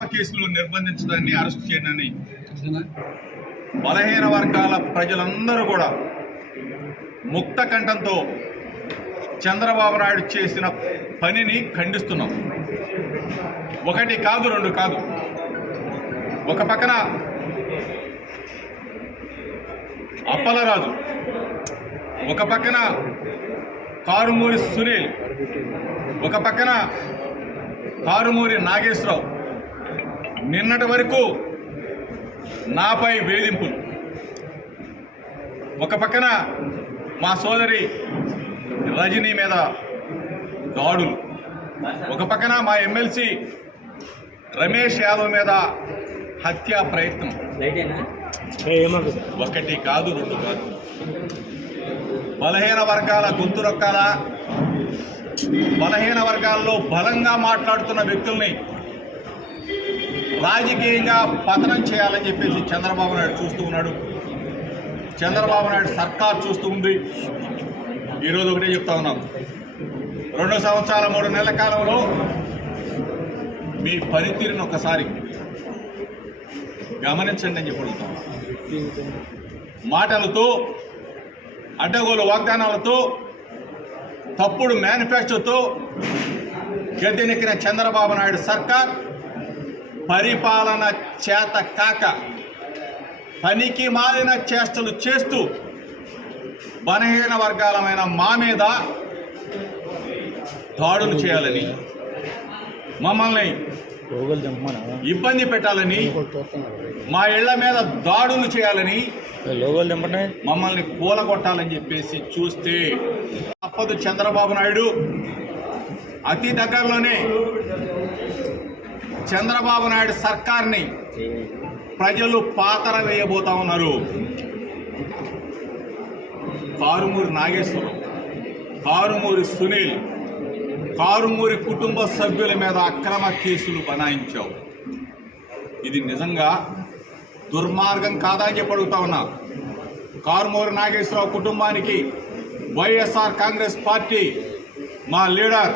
కేసులు నిర్బంధించడాన్ని, అరెస్ట్ చేయడాన్ని బలహీన వర్గాల ప్రజలందరూ కూడా ముక్త కంఠంతో చంద్రబాబు నాయుడు చేసిన పనిని ఖండిస్తున్నాం. ఒకటి కాదు, రెండు కాదు. ఒక పక్కన అప్పలరాజు, ఒక పక్కన కారుమూరి సునీల్, ఒక పక్కన కారుమూరి నాగేశ్వరరావు నిన్నటి వరకు నాపై వేధింపులు, ఒక పక్కన మా సోదరి రజనీ మీద దాడులు, ఒక పక్కన మా ఎమ్మెల్సీ రమేష్ యాదవ్ మీద హత్యా ప్రయత్నం. ఒకటి కాదు, రెండు కాదు. బలహీన వర్గాల గొంతు రొక్కాల, బలహీన వర్గాల్లో బలంగా మాట్లాడుతున్న వ్యక్తుల్ని రాజకీయంగా పతనం చేయాలని చెప్పేసి చంద్రబాబు నాయుడు చూస్తూ ఉన్నాడు. చంద్రబాబు నాయుడు సర్కార్ చూస్తూ ఉంది. ఈరోజు ఒకటే చెప్తా ఉన్నాం, 2 సంవత్సరాల 3 నెలల కాలంలో మీ పనితీరును ఒకసారి గమనించండి అని చెప్పి అడుగుతాం. మాటలతో, అడ్డగోలు వాగ్దానాలతో, తప్పుడు మేనిఫెస్టోతో గద్దెనెక్కిన చంద్రబాబు నాయుడు సర్కార్ పరిపాలన చేత కాక పనికి మాలిన చేష్టలు చేస్తూ బలహీన వర్గాలమైన మా మీద దాడులు చేయాలని, మమ్మల్ని ఇబ్బంది పెట్టాలని, మా ఇళ్ల మీద దాడులు చేయాలని, మమ్మల్ని కూలగొట్టాలని చెప్పేసి చూస్తే తప్పదు. చంద్రబాబు నాయుడు అతి దగ్గరలోనే చంద్రబాబు నాయుడు సర్కార్ని ప్రజలు పాతర వేయబోతా ఉన్నారు. కారుమూరి నాగేశ్వరరావు, కారుమూరి సునీల్, కారుమూరి కుటుంబ సభ్యుల మీద అక్రమ కేసులు బనాయించావు. ఇది నిజంగా దుర్మార్గం కాదా అని చెప్పి అడుగుతా ఉన్నా. కారుమూరి నాగేశ్వరరావు కుటుంబానికి వైఎస్ఆర్ కాంగ్రెస్ పార్టీ మా లీడర్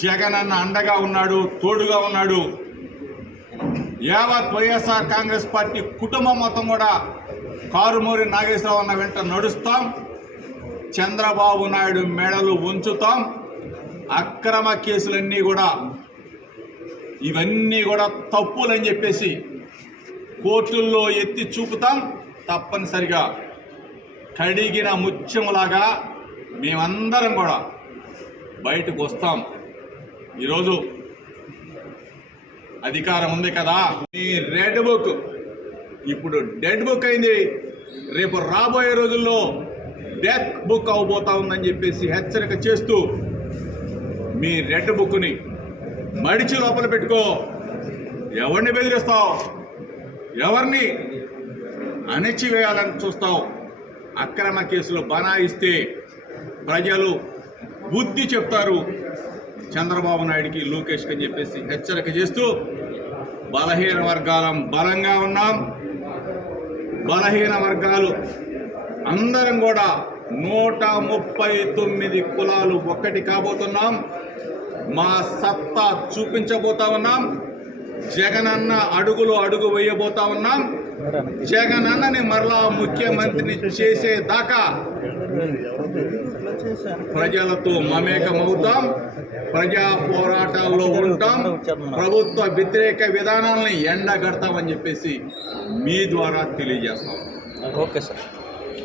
జగన్ అన్న అండగా ఉన్నాడు, తోడుగా ఉన్నాడు. యావత్ వైఎస్ఆర్ కాంగ్రెస్ పార్టీ కుటుంబం మొత్తం కూడా కారుమూరి నాగేశ్వరరావు అన్న వెంట నడుస్తాం. చంద్రబాబు నాయుడు మెడలు ఉంచుతాం. అక్రమ కేసులన్నీ కూడా, ఇవన్నీ కూడా తప్పులని చెప్పేసి కోర్టుల్లో ఎత్తి చూపుతాం. తప్పనిసరిగా కడిగిన ముత్యములాగా మేమందరం కూడా బయటకు వస్తాం. ఈరోజు అధికారం ఉంది కదా, ఈ రెడ్ బుక్ ఇప్పుడు డెడ్ బుక్ అయింది. రేపు రాబోయే రోజుల్లో డెత్ బుక్ అవబోతా ఉందని చెప్పేసి హెచ్చరిక చేస్తూ మీ రెడ్ బుక్ని మడిచి లోపల పెట్టుకో. ఎవరిని బెదిరిస్తావు, ఎవరిని అణచివేయాలని చూస్తావు. అక్రమ కేసులు బనాయిస్తే ప్రజలు బుద్ధి చెప్తారు చంద్రబాబు నాయుడికి, లోకేష్కి అని చెప్పేసి హెచ్చరిక చేస్తూ బలహీన వర్గాలం బలంగా ఉన్నాం. బలహీన వర్గాలు అందరం కూడా 139 కులాలు ఒక్కటి కాబోతున్నాం. మా సత్తా చూపించబోతా ఉన్నాం. జగనన్న అడుగులో అడుగు వేయబోతా ఉన్నాం. జగనన్నని మరలా ముఖ్యమంత్రిని చేసేదాకా ప్రజలతో మమేకమవుతాం. ప్రజా పోరాటాల్లో ఉంటాం. ప్రభుత్వ వ్యతిరేక విధానాలని ఎండగడతామని చెప్పేసి మీ ద్వారా తెలియజేస్తాం. Okay sir.